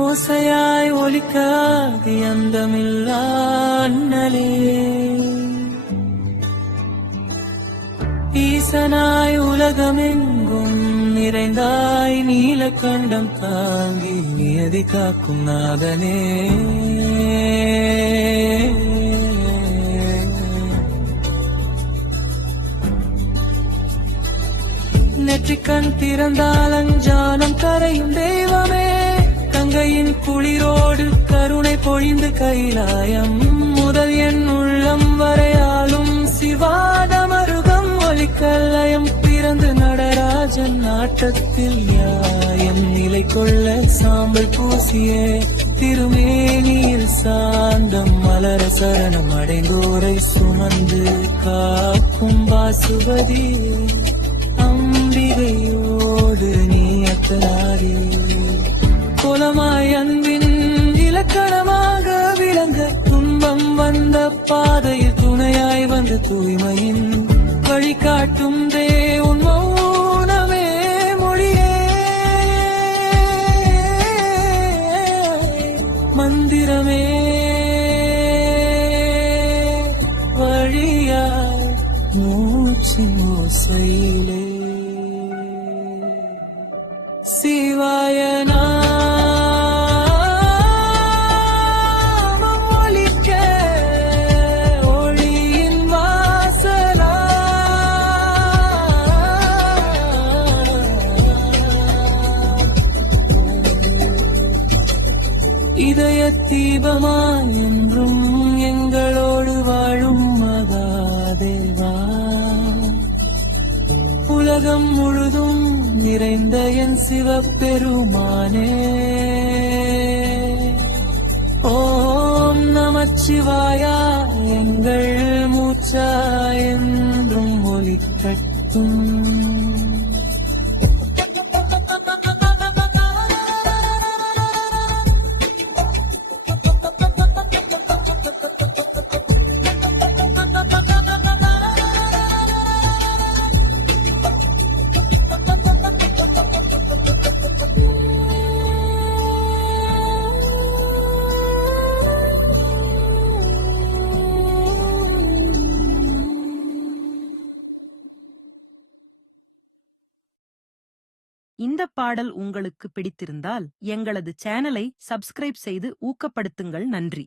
ஓசையாய் ஒலிக்காது அந்தமில்லா அண்ணலே, ஈசனாய் உலகமெங்கும் நிறைந்தாய் நீலக்கண்டம் தாங்கி நியதி காக்கும் நாதனே. நெற்றிக்கண் திறந்தால் அஞ்சானம் கரையும் தெய்வமே, கங்கையின் குளிரோடு கருணை பொழிந்து கைலாயம் முதல் என் உள்ளம் வரையாலும் சிவாதமருகம் ஒலிக்கல்லயம் பிறந்து நடராஜன் நாட்டத்தில் நியாயம் நிலை கொள்ள சாம்பல் பூசியே திருமேனியில் சாந்தம் மலர சரணம் அடைந்தோரை சுமந்து காக்கும் வாசுபதி அம்பிகையோடு நீ அத்தனாரி கோலமாய் அன்பின் இலக்கணமாக விளங்க துன்பம் வந்த பாதையில் துணையாய் வந்த தூய்மையின் வழிகாட்டும் உன் மௌனமே மொழியே. மந்திரமே வழியாய் மூச்சின் ஓசையிலே சிவாய இதய தீபமாய் என்றும் எங்களோடு வாழும் மகாதேவா, உலகம் முழுதும் நிறைந்த என் சிவபெருமானே. ஓம் நமச்சிவாயா எங்கள் மூச்சா என்றும் ஒலிக்கட்டும். இந்த பாடல் உங்களுக்கு பிடித்திருந்தால் எங்களது சேனலை சப்ஸ்கிரைப் செய்து ஊக்கப்படுத்துங்கள். நன்றி.